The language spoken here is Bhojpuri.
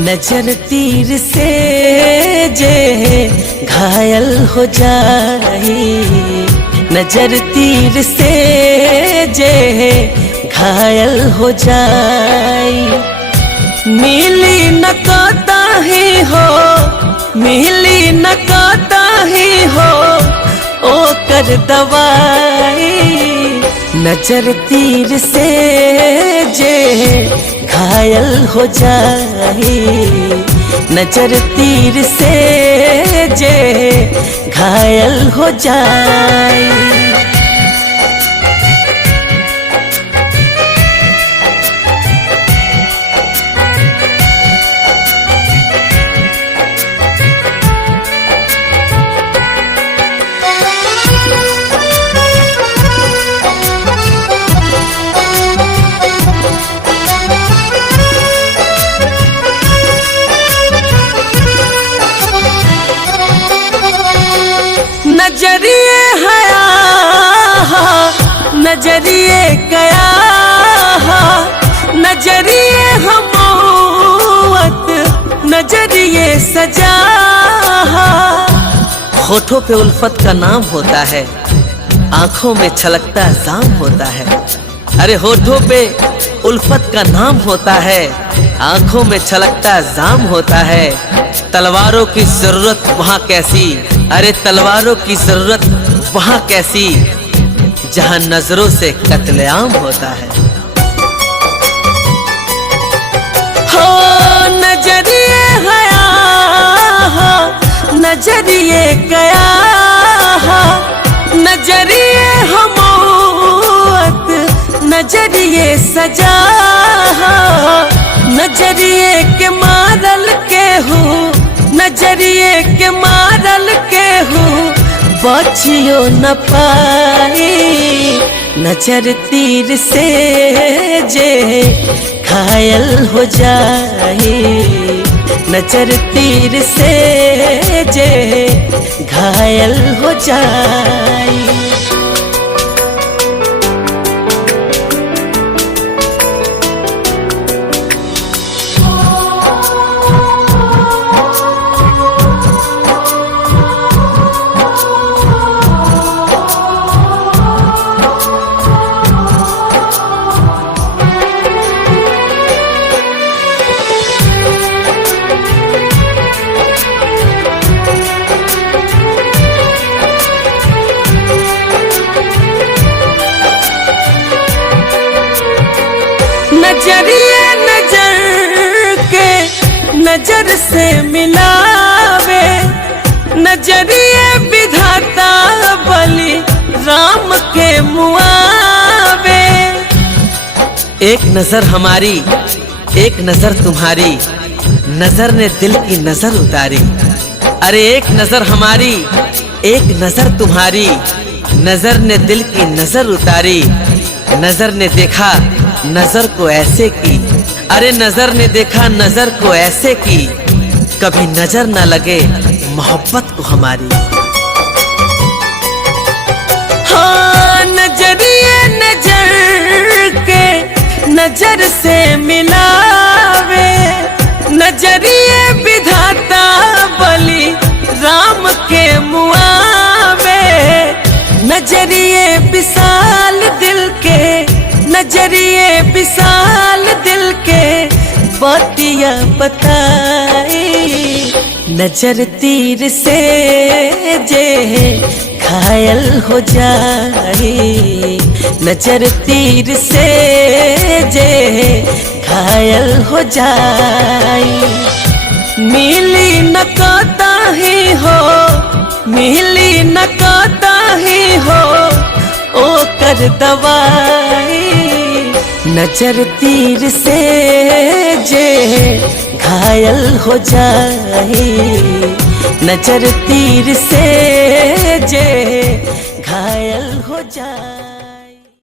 नजर तीर से जे घायल हो जाए, नजर तीर से जे घायल हो जाए, मिली न कहता ही हो, मिली न कहता ही हो ओ कर दवाई। नजर तीर से जे घायल हो जाए, नजर तीर से जे घायल हो जाए। नजरिए हया नजरिए गया, नजरिए हमौत नजरिए सजा। होठों पे उल्फत का नाम होता है, आंखों में छलकता जाम होता है। अरे होठों पे उल्फत का नाम होता है, आंखों में छलकता जाम होता है। तलवारों की जरूरत वहां कैसी, अरे तलवारों की जरूरत वहां कैसी, जहां नजरों से कत्लेआम होता है। हो नजरिए हया नजरिए गया, नजरिए हमौत नजरिए सजा। नजरिए के मारल के हूँ, नजरिए के मारल के हूँ बचियो न पाई। नजर तीर से जे घायल हो जाए, नजर तीर से जे घायल हो जाए। नजरिए नजर के नजर से मिलावे, नजरिए विधाता बलि राम के मुआवे। एक नजर हमारी एक नजर तुम्हारी, नजर ने दिल की नजर उतारी। अरे एक नजर हमारी एक नजर तुम्हारी, नजर ने दिल की नजर उतारी। नजर ने देखा नजर को ऐसे की, अरे नजर ने देखा नजर को ऐसे की, कभी नजर न लगे मोहब्बत को हमारी। हाँ नजरिए नजर के नजर से मिलावे, नजरिए विधाता बलि राम के मुआवे। नजरिए विशाल दिल के, नजरिए विशाल दिल के बतिया बताई। नजर तीर से जे घायल हो जाए, नजर तीर से जे घायल हो जाए। मिली न कहता ही हो, मिली न कहता ही हो ओ कर दवाई। नजर तीर से जे घायल हो जाए, नजर तीर से जे घायल हो जाए।